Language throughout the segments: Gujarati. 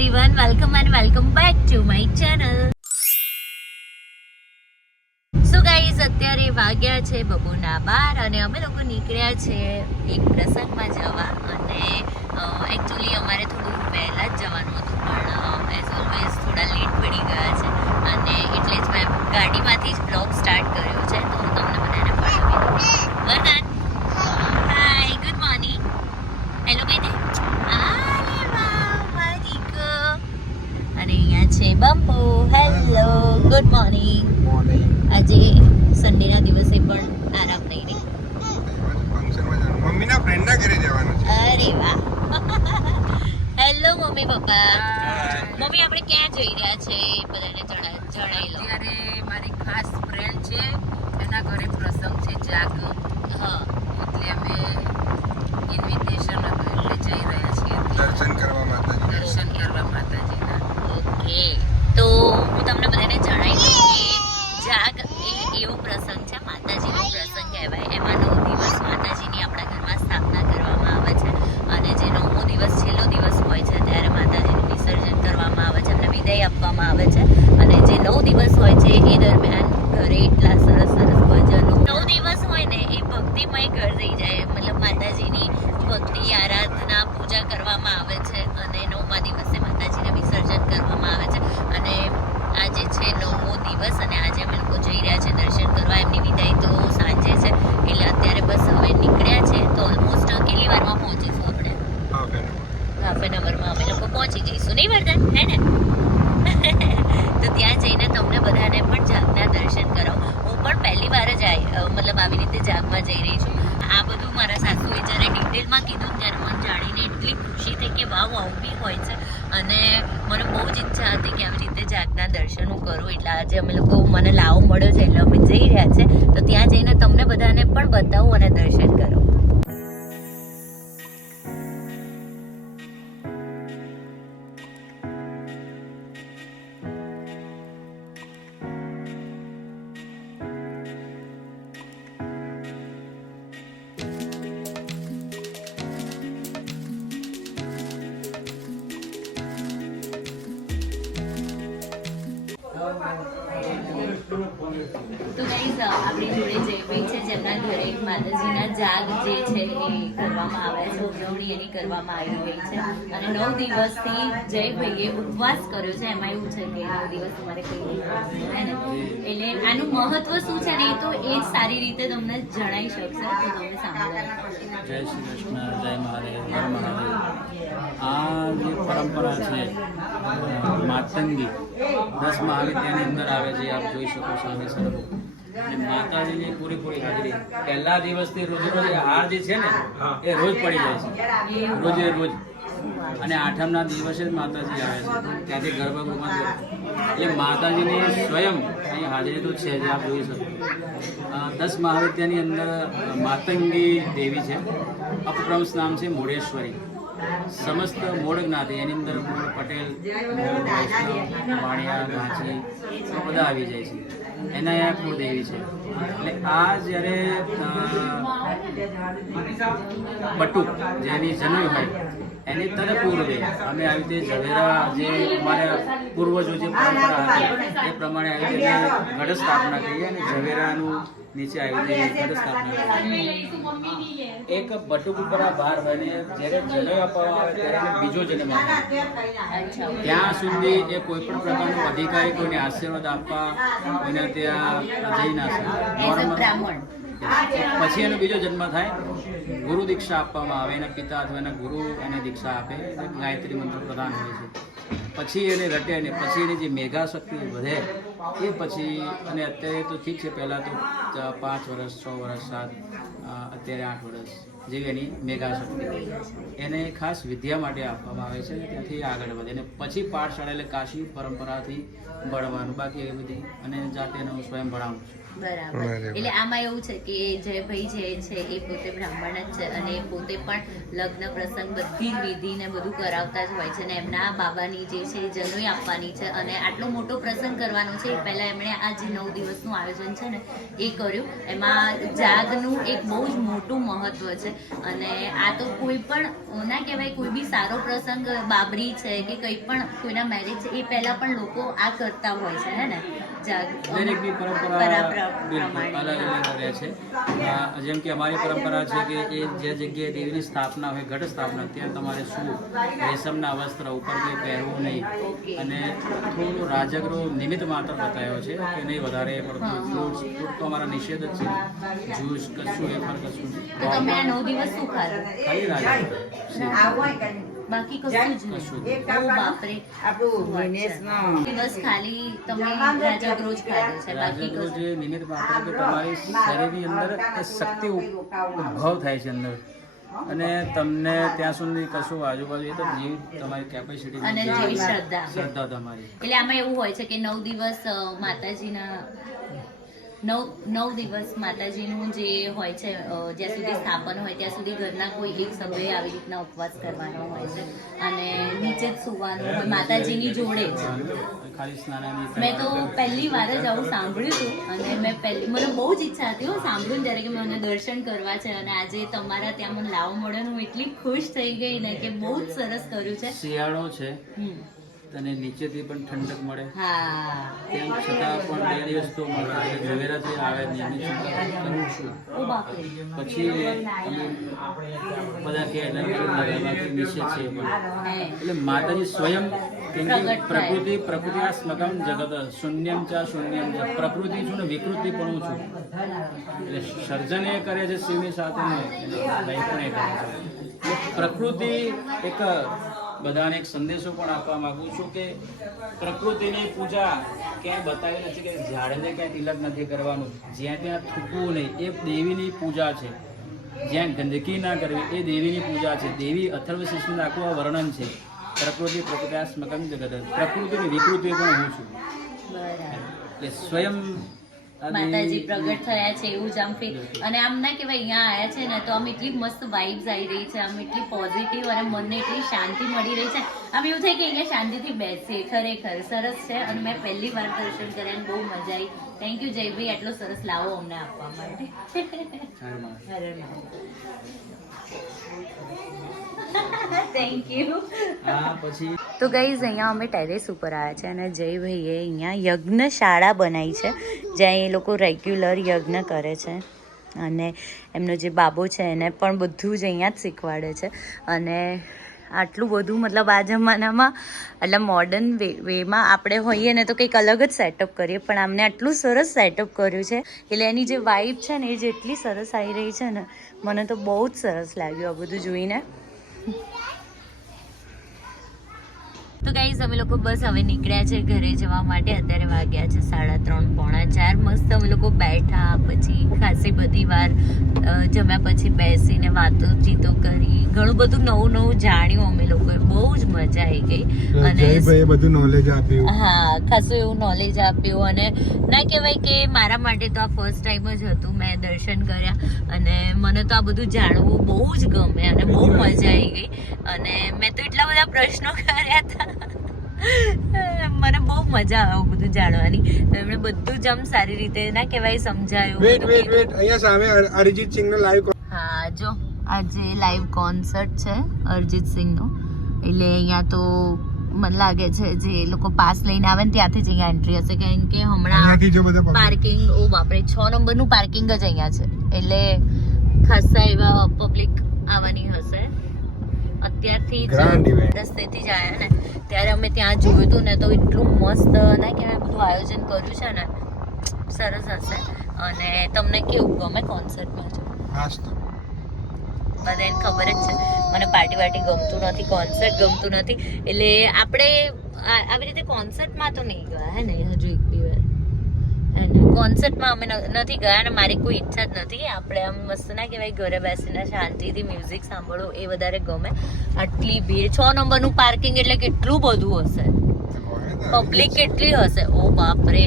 everyone, welcome and welcome back to my channel. So guys, અત્યારે વાગ્યા છે બપોરના 12 અને અમે લોકો નીકળ્યા છે એક પ્રસંગમાં જવા અને એકચ્યુઅલી અમારે થોડું વહેલા જ જવાનું હતું પણ એઝ ઓલવેઝ થોડા લેટ પડી ગયા છે અને એટલે જ મેં ગાડીમાંથી જ બ્લોગ સ્ટાર્ટ કર્યો છે તો હું તમને બધાને મળાવી દઉં. વરદાન, હાય, ગુડ મોર્નિંગ. હેલો કહી દે. અને અહીંયા છે બંપો. Hello, good morning. આજે સન્ડેના દિવસે પણ આરામ નહીં રહી. મમ્મીના ફ્રેન્ડના ઘરે જવાનું છે. અરે વાહ. Hello mummy papa. મમ્મી આપણે ક્યાં જઈ રહ્યા છે બધાને જણાવી લો. અત્યારે મારી ખાસ ફ્રેન્ડ છે એના ઘરે પ્રસંગ છે જાગ. હા, એટલે અમે ઇન્વિટેશન એટલે જઈ રહ્યા છીએ દર્શન કરવા માતાજી. દર્શન કરવા માતાજીના. ઓકે. તો હું તમને બધાને જણાવી દઉં કે જાગ એ એવો પ્રસંગ છે, માતાજીનો પ્રસંગ કહેવાય. એમાં 9 દિવસ માતાજીની આપણા ઘરમાં સ્થાપના કરવામાં આવે છે અને જે 9મો દિવસ છેલ્લો દિવસ હોય છે ત્યારે માતાજીનું વિસર્જન કરવામાં આવે છે, એમને વિદાય આપવામાં આવે છે અને જે 9 દિવસ હોય છે એ દરમિયાન ઘરે એટલા સરસ સરસ ભજનો. 9 દિવસ હોય ને એ ભક્તિમય ઘર થઈ જાય, મતલબ માતાજીની ભક્તિ આરાધના પૂજા કરવામાં આવે છે અને 9મા દિવસે માતાજીને વિસર્જન કરવામાં આવે છે અને આજે છે 9મો દિવસ અને આજે અમે લોકો જઈ રહ્યા છે દર્શન કરવા. એમની વિદાય તો સાંજે છે એટલે અત્યારે બસ હવે નીકળ્યા છે તો ઓલમોસ્ટ કેટલી વારમાં પહોંચીશું આપણે? હાફ એન અવરમાં અમે લોકો પહોંચી જઈશું, નહીં વરદાન? હે ને? તો ત્યાં જઈને તમને બધાને પણ જાગના દર્શન કરાવું. હું પણ પહેલી વાર જ મતલબ આવી રીતે જાગમાં જઈ રહી છું. આ બધું મારા સાસુએ જ્યારે ડિટેલમાં કીધું ત્યારે મને જાણીને એટલી ખુશી થઈ કે વાવ, આવું બી હોય છે અને મને બહુ જ ઈચ્છા હતી કે આવી રીતે જાગના દર્શન હું કરું. એટલે આજે અમે લોકો મને લાવો મળ્યો છે એટલે અમે જઈ રહ્યા છે તો ત્યાં જઈને તમને બધાને પણ બતાવું અને દર્શન કરું. તો ગાઈઝ આપણી જોડે જયભાઈ છે જેમના ઘરે માતાજીના જાગ જે છે એ કરવામાં આવે છે, ઉજવણી એની કરવામાં આવી રહી છે અને 9 દિવસથી જયભાઈએ ઉપવાસ કર્યો છે. એમાં એવું છે કે 9 દિવસ તમારે કંઈ નહીં કરવાનું હે ને, એટલે આનું મહત્વ શું છે ને એ તો એ જ સારી રીતે તમને જણાવી શકશે તો તમે સાંભળો. જય શ્રી કૃષ્ણ, જય મહાદેવ, હર મહાદેવ. આ જે પરંપરા છે માતંગી 10 મહાવિદ્યાની અંદર આવે છે, આપ જોઈ શકો છો અમે સર્વ. અને માતાજીની પૂરેપૂરી હાજરી પહેલા દિવસથી રોજ હાર જે છે ને એ રોજ પડી જાય છે, રોજે રોજ. અને 8મના દિવસે જ માતાજી આવે છે, ત્યાંથી ગર્ભગૃહમાં એટલે માતાજીની સ્વયં અહીં હાજરી તો છે જ, આપ જોઈ શકો. 10 મહાવિદ્યાની અંદર માતંગી દેવી છે, અપભ્રંશ નામ છે મોડેશ્વરી. સમસ્ત મોડ જ્ઞાતિ એની અંદર મોડ પટેલ, મોડ વૈષ્ણવ, વાણિયા, ગાંચી બધા આવી જાય છે. એના અહીંયા કુળદેવી છે. એટલે આ જ્યારે બટુક જેની જનોઈ હોય એની તરફ પૂર્વે અમે આવી રીતે ઝવેરા જે અમારા પૂર્વજો જે પરંપરા હતી એ પ્રમાણે આવી રીતે ઘટ સ્થાપના કરીએ અને ઝવેરાનું નીચે આવી રીતે ઘટ સ્થાપના કરીએ. એક બટુક ઉપર આ ભાર હોય ને જ્યારે જનોઈ આપવામાં આવે ત્યારે એને બીજો જન્મ આપે. ત્યાં સુધી એ કોઈ પણ પ્રકારનો અધિકારી કોઈને આશીર્વાદ આપવા કોઈને ત્યાં જઈ ના શકે. પછી એનો બીજો જન્મ થાય, ગુરુ દીક્ષા આપવામાં આવે, એના પિતા અથવા એના ગુરુ એને દીક્ષા આપે, ગાયત્રી મંત્ર પ્રદાન હોય છે. પછી એને રટે અને પછી એની જે મેઘા શક્તિ વધે એ પછી, અને અત્યારે તો ઠીક છે, પહેલાં તો 5 વર્ષ 6 વર્ષ 7 અત્યારે 8 વર્ષ જેવી એની મેઘા શક્તિ એને ખાસ વિદ્યા માટે આપવામાં આવે છે. ત્યાંથી આગળ વધે અને પછી પાઠશાળા એટલે કાશી પરંપરાથી ભણવાનું, બાકી એ બધી અને જાતે હું સ્વયં ભણાવું છું. બરાબર. એટલે આમાં એવું છે કે જયભાઈ જે છે એ પોતે બ્રાહ્મણ જ છે અને એ પોતે પણ લગ્ન પ્રસંગ બધી જ વિધિ ને બધું કરાવતા જ હોય છે અને એમના બાબાની જે છે એ જનોઈ આપવાની છે અને આટલો મોટો પ્રસંગ કરવાનો છે. એ પહેલા એમણે આ જે 9 દિવસનું આયોજન છે ને એ કર્યું. એમાં જાગનું એક બહુ જ મોટું મહત્વ છે અને આ તો કોઈ પણ ના કહેવાય, કોઈ બી સારો પ્રસંગ, બાબરી છે કે કંઈ પણ કોઈના મેરેજ છે એ પહેલા પણ લોકો આ કરતા હોય છે, હે ને? જાગ દરેકની પરંપરા બિલકુલ અલગ અલગ રહે છે. જેમ કે અમારી પરંપરા છે કે એ જે જગ્યાએ દેવીની સ્થાપના હોય, ઘટ સ્થાપના, ત્યાં તમારે શું રેશમના વસ્ત્ર ઉપર કંઈ પહેરવું નહીં અને થોડું રાજગરો નિમિત્ત માત્ર બતાવ્યો છે કે નહીં વધારે પડતું ફ્રૂટ તો અમારા નિષેધ જ છે. જ્યુસ કશું એ પર કશું તો તમે આ 9 દિવસ શું ખાધું? ખાલી રાજગરો, બાકી કશું જ નહીં. ઓ બાપરે, દિવસ ખાલી તમે રાજગરો જ ખાધો છે, બાકી રાજગરો કશું? જે નિમિત્ત માત્ર કે તમારી શરીરની અંદર એ શક્તિ ઉદ્ભવ થાય છે અંદર અને તમને ત્યાં સુધી કશું આજુબાજુ એ તો જેવી તમારી કેપેસિટી અને જેવી શ્રદ્ધા. શ્રદ્ધા તમારી. એટલે આમાં એવું હોય છે કે 9 દિવસ માતાજીના 9 દિવસ માતાજીનું જે હોય છે, જ્યાં સુધી સ્થાપન હોય ત્યાં સુધી ઘરના કોઈ એક સભ્યએ આવી રીતના ઉપવાસ કરવાનો હોય છે અને નીચે જ સુવાનું હોય માતાજીની જોડે જ. ખાલી સ્નાન મેં તો પહેલી વાર જ આવું સાંભળ્યું હતું અને મને બહુ જ ઈચ્છા હતી સાંભળ્યું ત્યારે કે મને દર્શન કરવા છે અને આજે તમારા ત્યાં મને લાવો મળ્યો. હું એટલી ખુશ થઈ ગઈ ને કે બહુ જ સરસ કર્યું છે. શિયાળો છે તને નીચેથી પણ ઠંડક મળે, હા, તેમ છતાં પણ 2 દિવસ તો મળે. ઝવેરાથી આવે ને એની ચિંતા કરું છું. ઓ બાપરે. પછી અમે બધા કે નીચે છે પણ એટલે માતાજી સ્વયં કેમ કે પ્રકૃતિ આ સ્મગમ જગત શૂન્યમ ચા શૂન્યમ ચા. પ્રકૃતિ છું ને વિકૃતિ પણ છું. એટલે સર્જન એ કરે છે શિવની સાથે ભાઈ પણ એ કરે છે. પ્રકૃતિ એક બધાને એક સંદેશો પણ આપવા માંગુ છું કે પ્રકૃતિની પૂજા ક્યાંય બતાવી નથી કે ઝાડને ક્યાંય તિલક નથી કરવાનું, જ્યાં ત્યાં થૂકવું નહીં, એ દેવીની પૂજા છે. જ્યાં ગંદકી ના કરવી એ દેવીની પૂજા છે. દેવી અથર્વશીર્ષનું આખું આ વર્ણન છે. પ્રકૃતિ આ સ્મગમ જગત. પ્રકૃતિની વિકૃતિ પણ હું છું. એટલે સ્વયં માતાજી પ્રગટ થયા છે એવું જ આમ ફીલ. અને આમ ના કહેવાય અહીંયા આવ્યા છે ને તો આમ એટલી મસ્ત વાઇબ્સ આવી રહી છે, આમ એટલી પોઝિટિવ અને મનને એટલી શાંતિ મળી રહી છે. આમ એવું થાય કે અહીંયા શાંતિથી બેસીએ. ખરેખર સરસ છે અને મેં પહેલી વાર દર્શન કર્યા બહુ મજા આવી. થેન્ક યુ જયભાઈ આટલો સરસ લાવો અમને આપવા માટે. Thank you. તો ગાઈઝ અહીંયા અમે ટેરેસ ઉપર આવ્યા છે અને જયભાઈએ અહીંયા યજ્ઞશાળા બનાવી છે જ્યાં એ લોકો રેગ્યુલર યજ્ઞ કરે છે અને એમનો જે બાબો છે એને પણ બધું જ અહીંયા જ શીખવાડે છે. અને આટલું બધું મતલબ આ જમાનામાં એટલે મોડર્ન વેમાં આપણે હોઈએ ને તો કંઈક અલગ જ સેટઅપ કરીએ, પણ આમને આટલું સરસ સેટઅપ કર્યું છે એટલે એની જે વાઇબ છે ને એ જેટલી સરસ આવી રહી છે ને મને તો બહુ જ સરસ લાગ્યું આ બધું જોઈને. તો ગાઈઝ અમે લોકો બસ હવે નીકળ્યા છે ઘરે જવા માટે. અત્યારે વાગ્યા છે 3:30 પોણા 4. મસ્ત અમે લોકો બેઠા, પછી ખાસી બધી વાર જમ્યા પછી બેસીને વાતોચીતો કરી, ઘણું બધું નવું જાણ્યું અમે લોકોએ. બહુ જ મજા આવી ગઈ અને બધું નોલેજ આપ્યું. હા, ખાસું એવું નોલેજ આપ્યું અને ના કહેવાય કે મારા માટે તો આ ફર્સ્ટ ટાઈમ જ હતું. મેં દર્શન કર્યા અને મને તો આ બધું જાણવું બહુ જ ગમે અને બહુ મજા આવી ગઈ. અને મેં તો એટલા બધા પ્રશ્નો કર્યા હતા, મને બહુ મજા આવે બધું જાણવાની. એમણે બધું જ આમ સારી રીતે ના કહેવાય સમજાયું. અહીંયા સામે અરિજીત સિંહ નો લાઈવ. હા, જો આજે લાઈવ કોન્સર્ટ છે અરિજીત સિંહ નો. એટલે અહીંયા તો મને લાગે છે જે લોકો પાસ લઈને આવે ને ત્યાંથી જ અહીંયા એન્ટ્રી હશે, કારણ કે હમણાં પાર્કિંગ, ઓ બાપરે 6 નંબરનું પાર્કિંગ જ અહીંયા છે. એટલે ખાસા એવા પબ્લિક આવવાની હશે. અત્યારથી રસ્તેથી જ આવ્યા ને ત્યારે અમે ત્યાં જોયું હતું ને તો એટલું મસ્ત ના કહેવાય બધું આયોજન કર્યું છે ને, સરસ હશે. અને તમને કેવું ગમે કોન્સર્ટમાં? બધાને ખબર જ છે મને પાર્ટી ગમતું નથી, કોન્સર્ટ ગમતું નથી. એટલે આપણે આવી રીતે કોન્સર્ટમાં તો નહીં ગયા હે ને હજુ એક બી વાર. કોન્સર્ટમાં અમે નથી ગયા અને મારી કોઈ ઈચ્છા જ નથી. આપણે આમ મસ્ત ના કહેવાય ઘરે બેસીને શાંતિથી મ્યુઝિક સાંભળો એ વધારે ગમે. આટલી ભીડ, 6 નંબરનું પાર્કિંગ એટલે કેટલું બધું હશે, પબ્લિક કેટલી હશે, ઓ બાપરે.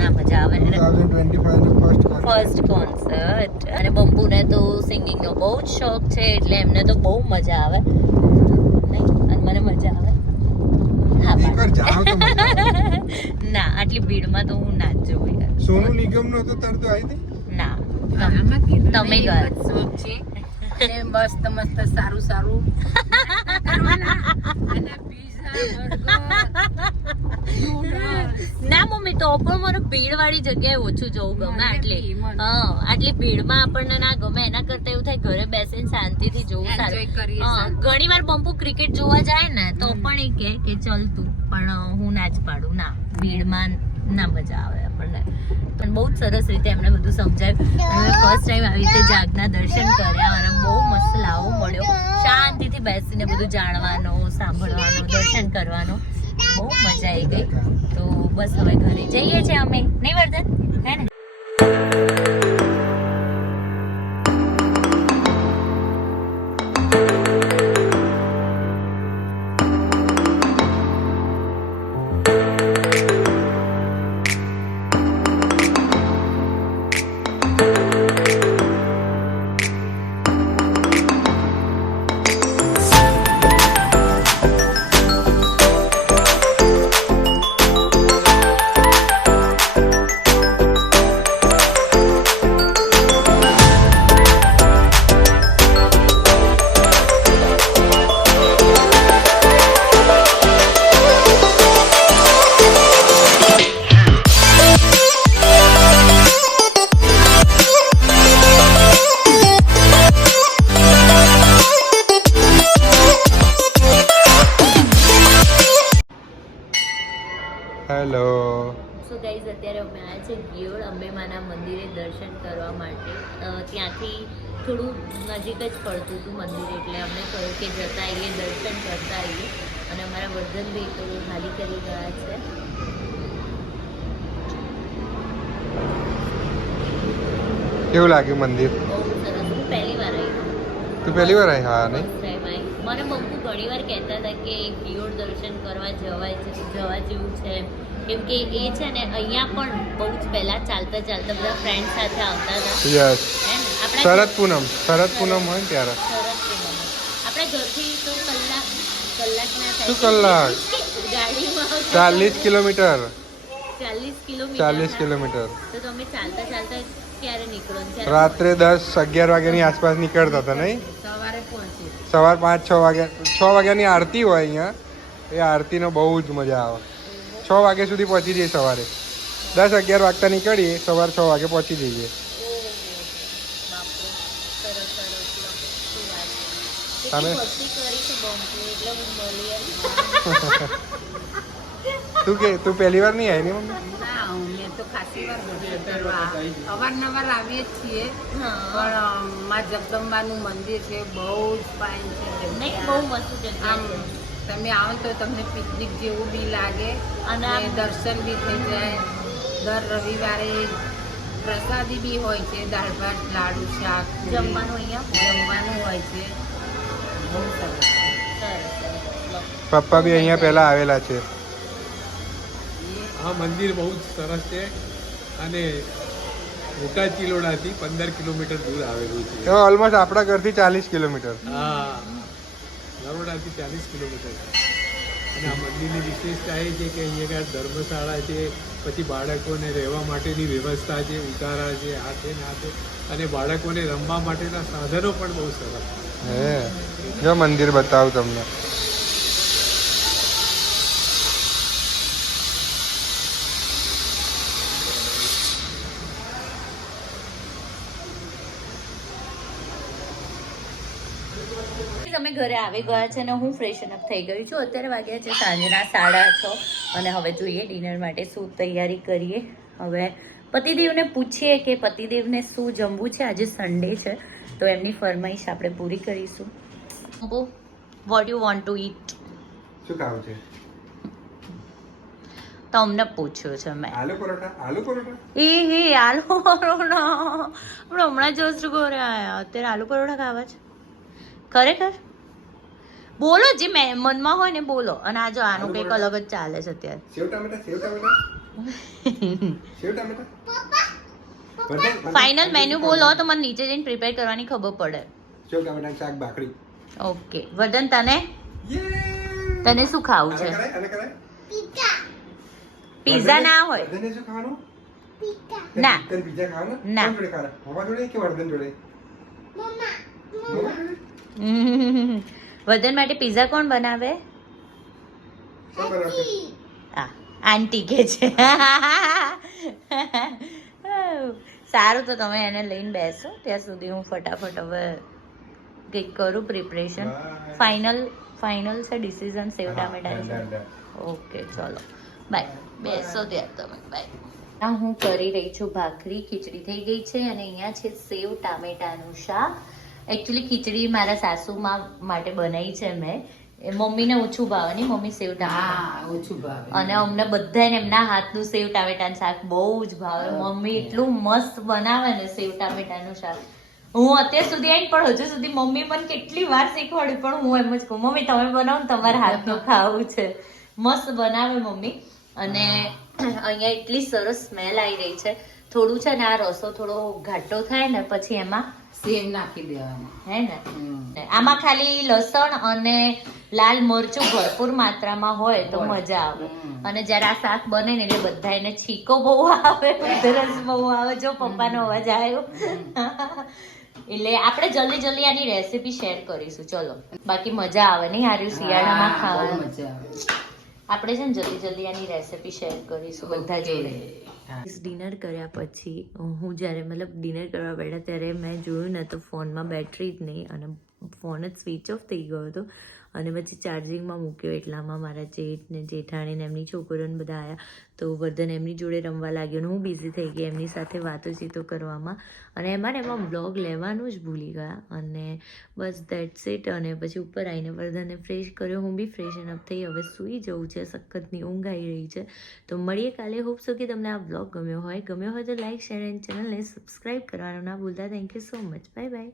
ના મજા આવે. 2025 નો ફર્સ્ટ ફર્સ્ટ કોન્સર્ટ અને બંપુને તો સિંગિંગ નો બહુ જ શોખ છે એટલે એમને તો બહુ મજા આવે નહીં અને મને મજા આવે. હા એકવાર જાવ તો મજા આવે. ના આટલી ભીડમાં તો હું ના જ જોઉં યાર. સોનુ નિગમ નો તો તાર તો આવી હતી. ના આમાં કીધું તમે નહીં, ગયા. એક જ શોખ છે અને મસ્ત મસ્ત સારું સારું કરવાના અને પીઝા બર્ગર ના મમ્મી તો પણ મને ભીડ વાળી જગ્યાએ ઓછું જવું ગમે. મને આટલી બી, મને. આટલી ભીડમાં આપણને ના ગમે. એના કરતા એવું થાય ઘરે બેસીને શાંતિથી જોવું Enjoy સારું. કરીએ હા, શાંતિ. ઘણી વાર પંપુ ક્રિકેટ જોવા જાય ને તો પણ એ કહે કે ચલ તું, પણ હું ના જ પાડું. ના ભીડમાં ના મજા આવે આપણને. પણ બહુ જ સરસ રીતે એમને બધું સમજાવ્યું અને ફર્સ્ટ ટાઈમ આવી રીતે જાગના દર્શન કર્યા અને બહુ મસ્ત લાવો મળ્યો. શાંતિથી બેસીને બધું જાણવાનો, સાંભળવાનો, દર્શન કરવાનો બહુ મજા આવી ગઈ. તો બસ હવે ઘરે જઈએ છીએ અમે, નહીં વર્ધન? હે ને? હેલો. સો ગાઈઝ અત્યારે અમે આવ્યા છે ગિયોડ અંબેમાના મંદિરે દર્શન કરવા માટે. ત્યાંથી થોડું નજીક જ પડતું હતું મંદિર એટલે અમને કહ્યું કે જતા આવીએ, દર્શન કરતા આવીએ. અને અમારા વર્ધનભાઈ તો હાલી કરી ગયા છે. કેવું લાગ્યું મંદિર? બહુ સરસ. હું પહેલી વાર આવી. તું પહેલી વાર આવી? હા નહીં. ફર્સ્ટ ટાઈમ આવી. મને બહુ ઘણી વાર કહેતા હતા કે ગિયોડ દર્શન કરવા જવા જેવું છે. કેમ કે એ છે ને અહીંયા પણ બહુ જ પહેલા ચાલતા ચાલતા બધા ફ્રેન્ડ સાથે આવતા હતા. યસ. હે ને? આપણા શરદ પૂનમ હોય ને ત્યારે. શરદ પૂનમ. આપણા ઘરથી તો કલાકના થાય. શું કલાક? ગાડીમાં 40 કિલોમીટર. 40 40 કિલોમીટર. કિલોમીટર. તો તમે ચાલતા ચાલતા ક્યારે નીકળો ને ક્યારે રાત્રે 10-11 વાગ્યાની આસપાસ નીકળતા હતા નહીં? સવારે પહોંચી સવાર 5-6 વાગ્યા 6 વાગ્યાની આરતી હોય અહીંયા. એ આરતીનો બહુ જ મજા આવે. 6 વાગ્યા સુધી પહોંચી જઈએ સવારે. 10-11 વાગતા નીકળીએ, સવારે 6 વાગે પહોંચી જઈએ. બાપરે. સરસ સરસ. શું વાત છે. તમે? કેટલી ભક્તિ કરી છે બંપુ એટલે હું મળી આવી. તું પહેલી વાર નહીં આવી ને મમ્મી? ના મેં તો ખાસી વાર દર્શન કરવા અવારનવાર આવીએ જ છીએ હા. પણ માં જગદંબાનું મંદિર છે, બહુ જ ફાઇન છે નહીં, જગ્યા. બહુ મસ્ત જગ્યા આમ છે. તમે આવો તો તમને પિકનિક જેવું બી લાગે અને અને દર્શન બી થઈ જાય. દર રવિવારે પ્રસાદી બી હોય છે, દાળ ભાત, લાડુ, શાક, પૂરી. જમવાનું અહીંયા જમવાનું હોય છે. બહુ સરસ. સરસ સરસ. લો. પપ્પા બી અહીંયા પહેલા આવેલા છે. આ મંદિર બહુ જ સરસ છે અને મોટા ચિલોડાથી 15 કિલોમીટર દૂર આવેલું છે. તો ઓલમોસ્ટ આપણા ઘરથી 40 કિલોમીટર. હા, નરોડાથી 40 કિલોમીટર. અને આ મંદિરની વિશેષતા એ છે કે અહીંયા આગળ ધર્મશાળા છે, પછી બાળકોને રહેવા માટેની વ્યવસ્થા છે, ઉતારા છે, આ છે ને આ છે. અને બાળકોને રમવા માટેના સાધનો પણ બહુ સરસ. હે જો મંદિર બતાવું તમને. અમે ઘરે આવી ગયા છે અને હું ફ્રેશન અપ થઈ ગઈ છું. અત્યારે વાગ્યા છે સાંજના 6:30 અને હવે જોઈએ ડિનર માટે શું તૈયારી કરીએ. હવે પતિદેવને પૂછીએ કે પતિદેવને શું જમવું છે. આજે સન્ડે છે તો એમની ફરમાઈશ આપણે પૂરી કરીશું. What you want to eat? શું ખાવું છે? તમને પૂછ્યું છે મેં. આલુ પરોઠા. આલુ પરોઠા આલુ પરોઠા આપણે હમણાં જસ્ટ ઘરે આવ્યા, અત્યારે આલુ પરોઠા ખાવા છે ખરેખર? બોલો જે મનમાં હોય ને બોલો. અને આ જો આનું કંઈક અલગ જ ચાલે છે અત્યારે. સેવ ટામેટા. સેવ ટામેટા સેવ ટામેટા વર્ધન, ફાઇનલ મેન્યુ બોલો તો મને નીચે જઈને પ્રિપેર કરવાની ખબર પડે. સેવ ટામેટાનું શાક ભાખરી. ઓકે વર્ધન, તને યે! તને શું ખાવું આને છે? કરાય, આને કરાય. પિઝા ના હોય. વર્ધને શું ખાવાનું? ના. તને પિઝા ખાવાનું? ના. કોણ જોડે ખાવાનું? મમ્મા જોડે કે વર્ધન જોડે? મમ્મા જોડે? વર્ધન માટે પિઝા કોણ બનાવે? કોણ બનાવશે? આ આંટી કે છે. સારું, તો તમે એને લઈને બેસો ત્યાં સુધી હું ફટાફટ હવે કંઈક કરું પ્રિપરેશન. Bye. ફાઇનલ છે ડિસિઝન સેવ હા, ટામેટાની done, છે. done. ઓકે ચલો બાય, બેસો ત્યાં તમે, બાય. હું કરી રહી છું ભાખરી. ખીચડી થઈ ગઈ છે અને અહીંયા છે સેવ ટામેટાનું શાક. એકચ્યુઅલી ખીચડી મારા સાસુમાં માટે બનાવી છે મેં. એ મમ્મીને ઓછું ભાવે નહીં, મમ્મી સેવ ટામેટા હા ઓછું ભાવે. અને અમને બધાને એમના હાથનું સેવ ટામેટાનું શાક બહુ જ ભાવે. મમ્મી એટલું મસ્ત બનાવે ને સેવ ટામેટાનું શાક. હું અત્યાર સુધી આવીને પણ હજુ સુધી મમ્મી મને કેટલી વાર શીખવાડ્યું, પણ હું એમ જ કહું મમ્મી તમે બનાવો ને તમારા હાથનું ખાવું છે. મસ્ત બનાવે મમ્મી. અને અહીંયા એટલી સરસ સ્મેલ આવી રહી છે. થોડું છે ને આ રસો થોડો ઘાટો થાય ને પછી એમાં સેવ નાખી દેવાનું. હે ને આમાં ખાલી લસણ અને લાલ મરચું ભરપૂર માત્રામાં હોય તો મજા આવે. અને જ્યારે આ શાક બને ને એટલે બધા એને છીકો બહુ આવે, ઉધરસ બહુ આવે. જો પપ્પાનો અવાજ આવ્યો. એટલે આપણે જલ્દી જલ્દી આની રેસીપી શેર કરીશું. ચલો, બાકી મજા આવે નહીં હારું શિયાળામાં હા, બહુ ખાવાનું. મજા આવે. આપણે છે ને જલ્દી જલ્દી આની રેસીપી શેર કરીશું બધા જોડે. હા. ડિનર કર્યા પછી હું જ્યારે મતલબ ડિનર કરવા બેઠા ત્યારે મેં જોયું ને તો ફોનમાં બેટરી જ નહીં અને ફોન જ સ્વિચ ઓફ થઈ ગયો હતો. અને પછી ચાર્જિંગમાં મૂક્યો એટલામાં મારા જેઠ ને જેઠાણી ને એમની છોકરીઓને બધા આવ્યા. તો વર્ધન એમની જોડે રમવા લાગ્યો ને હું બિઝી થઈ ગઈ એમની સાથે વાતોચીતો કરવામાં. અને એમાં બ્લોગ લેવાનું જ ભૂલી ગયા. અને બસ દેટ્સ ઇટ. અને પછી ઉપર આવીને વર્ધનને ફ્રેશ કર્યો. હું બી ફ્રેશ અપ થઈ હવે સૂઈ જવું છે. સખતની ઊંઘ આવી રહી છે. તો મળીએ કાલે. હોપ સો કે તમને આ બ્લોગ ગમ્યો હોય તો લાઈક શેર એન્ડ ચેનલને સબસ્ક્રાઈબ કરવાનું ના ભૂલતા. Thank you so much. Bye bye.